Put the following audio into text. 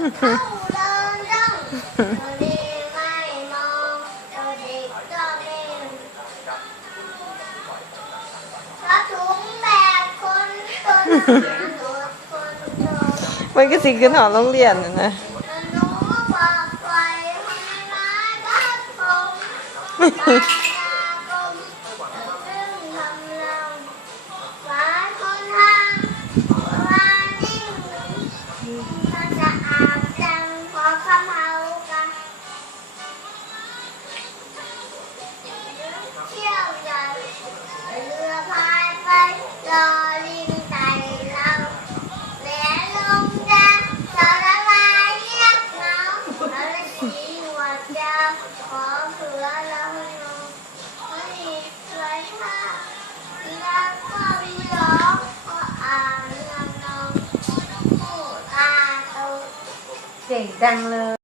มันก็สิขึ้นหอโรงเรียนนะนะ รอลิงไต่เราแหลลงดาสารลายเรียกเงาอะสีหัวเจ้าขอเผื่อเราหนูไม่สวยค่ะแล้วก็มีร้องก็อ่านเรื่องน้องผู้ตาตเก่งจังเลย